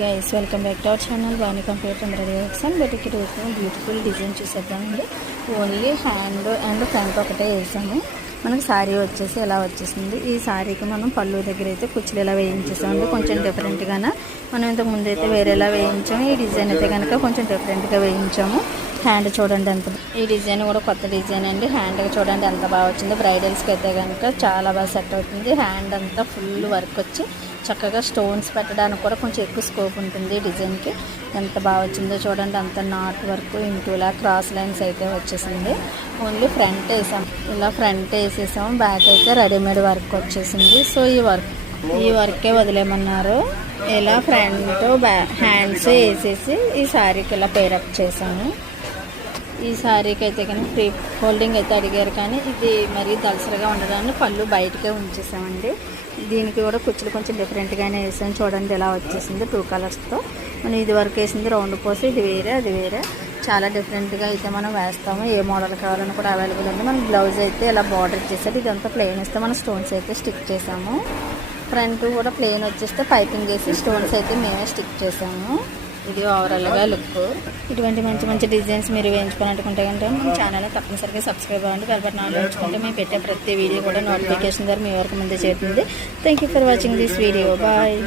Guys welcome back to our channel బాగా computer ready చేస్తాను but ఇక్కడ బ్యూటిఫుల్ డిజైన్ చూసేద్దామండి ఓన్లీ హ్యాండ్ అండ్. ఫ్రంట్ ఒకటే వేసాము. మనకి శారీ వచ్చేసి ఎలా వచ్చేసింది? ఈ శారీకి మనం పళ్ళు దగ్గర అయితే కుచ్చులు ఎలా వేయించేసామండి కొంచెం డిఫరెంట్గానే మనం ఇంతకు ముందు అయితే వేరేలా వేయించాము. ఈ డిజైన్ అయితే కనుక కొంచెం డిఫరెంట్గా వేయించాము. హ్యాండ్ చూడండి ఎంత ఈ డిజైన్ కూడా కొత్త డిజైన్ అండి. హ్యాండ్ చూడండి ఎంత బాగా వచ్చిందో. బ్రైడల్స్కి అయితే కనుక చాలా బాగా సెట్ అవుతుంది. హ్యాండ్ అంతా ఫుల్ వర్క్ వచ్చి చక్కగా స్టోన్స్ పెట్టడానికి కూడా కొంచెం ఎక్కువ స్కోప్ ఉంటుంది ఈ డిజైన్కి. ఎంత బాగా వచ్చిందో చూడండి. అంత నాట్ వర్క్ ఇంటూలా క్రాస్ లైన్స్ అయితే వచ్చేసింది. ఓన్లీ ఫ్రంట్ వేసాం. ఇలా ఫ్రంట్ వేసేసాం. బ్యాక్ అయితే రెడీమేడ్ వర్క్ వచ్చేసింది. సో ఈ వర్క్ ఈ వర్కే వదిలేమన్నారు. ఇలా ఫ్రంట్ బ్యా హ్యాండ్స్ వేసేసి ఈ శారీకి ఇలా పేరప్ చేసాము ఈ శారీకి అయితే కానీ ఫ్రీ హోల్డింగ్ అయితే అడిగారు కానీ ఇది మరీ దలసరిగా ఉండడాన్ని పళ్ళు బయటకే ఉంచేసామండి. దీనికి కూడా కుచ్చులు కొంచెం డిఫరెంట్గానే వేసాను. చూడండి ఎలా వచ్చేసింది టూ కలర్స్తో. మనం ఇది వరకు వేసింది రౌండ్ పోసి ఇది వేరే అది వేరే. చాలా డిఫరెంట్గా అయితే మనం వేస్తాము. ఏ మోడల్ కావాలని కూడా అవైలబుల్ ఉంది. మనం బ్లౌజ్ అయితే ఇలా బార్డర్ చేసేది ఇదంతా ప్లెయిన్ ఇస్తే మనం స్టోన్స్ అయితే స్టిక్ చేసాము. ఫ్రంట్ కూడా ప్లెయిన్ వచ్చేస్తే పైపింగ్ చేసి స్టోన్స్ అయితే మేమే స్టిక్ చేసాము. ఇది ఓవరాల్గా లుక్ ఇటువంటి మంచి మంచి డిజైన్స్ మీరు వేయించుకోవాలనుకుంటే కనుక మన ఛానల్ తప్పనిసరిగా సబ్స్క్రైబ్ అవ్వండి. బెల్ ఆన్ ఉంచుకుంటే మేము పెట్టే ప్రతి వీడియో కూడా నోటిఫికేషన్ ద్వారా మీ వరకు ముందే చేరుతుంది. Thank you for watching this video bye